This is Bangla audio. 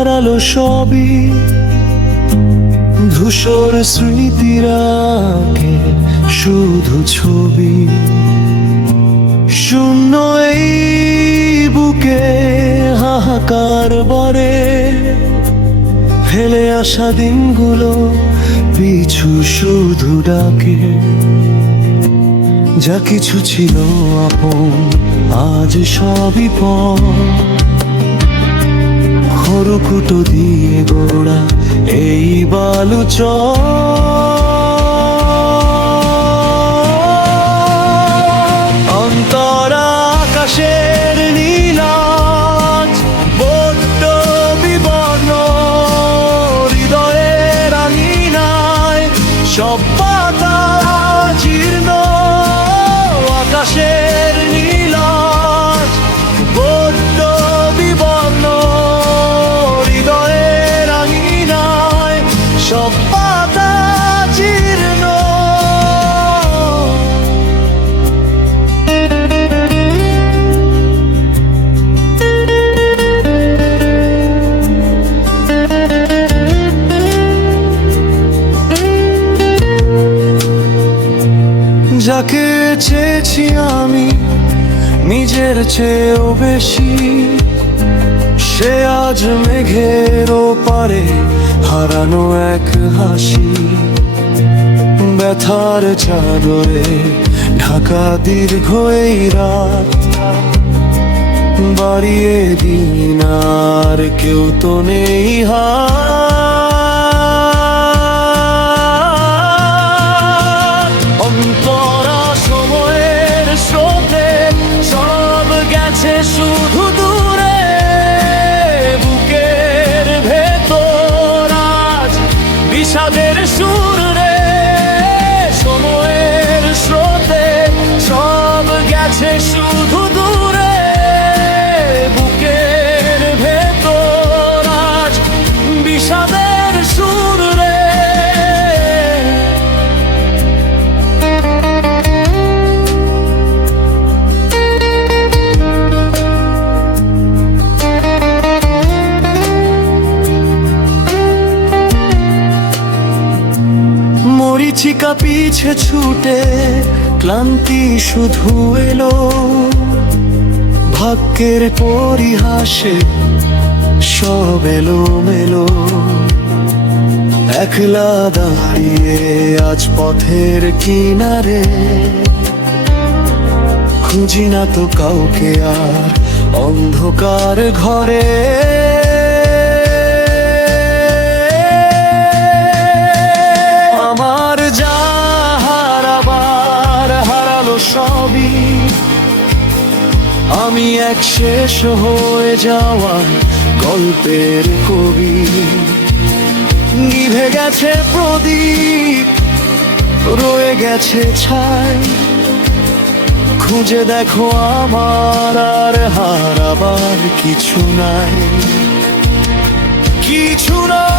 হারালো সবই, ধূসর স্মৃতিরাকে শুধু ছবি। শূন্য এই বুকে হাহাকার বারে, ফেলে আসা দিনগুলো পিছু শুধু ডাকে। যা কিছু ছিল আপন আজ সবই পর, খড়কুটো দিয়ে গোড়া এই বালুচর। অন্তরা আকাশের নীলাজ বড্ড বিবর্ণ, হৃদয়ের আঙিনায় সব পাতা জীর্ণ। আকাশের নীলাজ বড্ড বিবর্ণ, হৃদয়ের আঙিনায় সব পাতা জীর্ণ। যাকে চেয়েছি আমি নিজের চেয়েও বেশি, সে আজ মেঘের ওপারে হারানো এক হাসি। ব্যথার চাদরে ঢাকা দীর্ঘ এই রাত, বাড়িয়ে দিন আর কেউ তো নেই হাত। অন্তরা সময়ের স্রোতে সব গেছে শুধু দূরে, বুকের ভেতর আজ বিষাদের সুর রে। সময়ের স্রোতে সব গেছে শুধু দূরে, বুকের ভেতর আজ বিষাদের সুর রে। মরিচিকা পিছে ছুটে ক্লান্তি শুধু এলো, ভাগ্যের পরিহাসে সব এলো মেলো। একলা দাঁড়িয়ে আজ পথের কিনারে, খুঁজি না তো কাউকে আর অন্ধকার ঘরে। আমার যা হারাবার হারালো সবই, আমি এক শেষ হয়ে যাওয়া গল্পের কবি। নিভে গেছে প্রদীপ, রয়ে গেছে ছাই, খুঁজে দেখো আমার আর হারাবার কিছু নাই, কিছু নাই।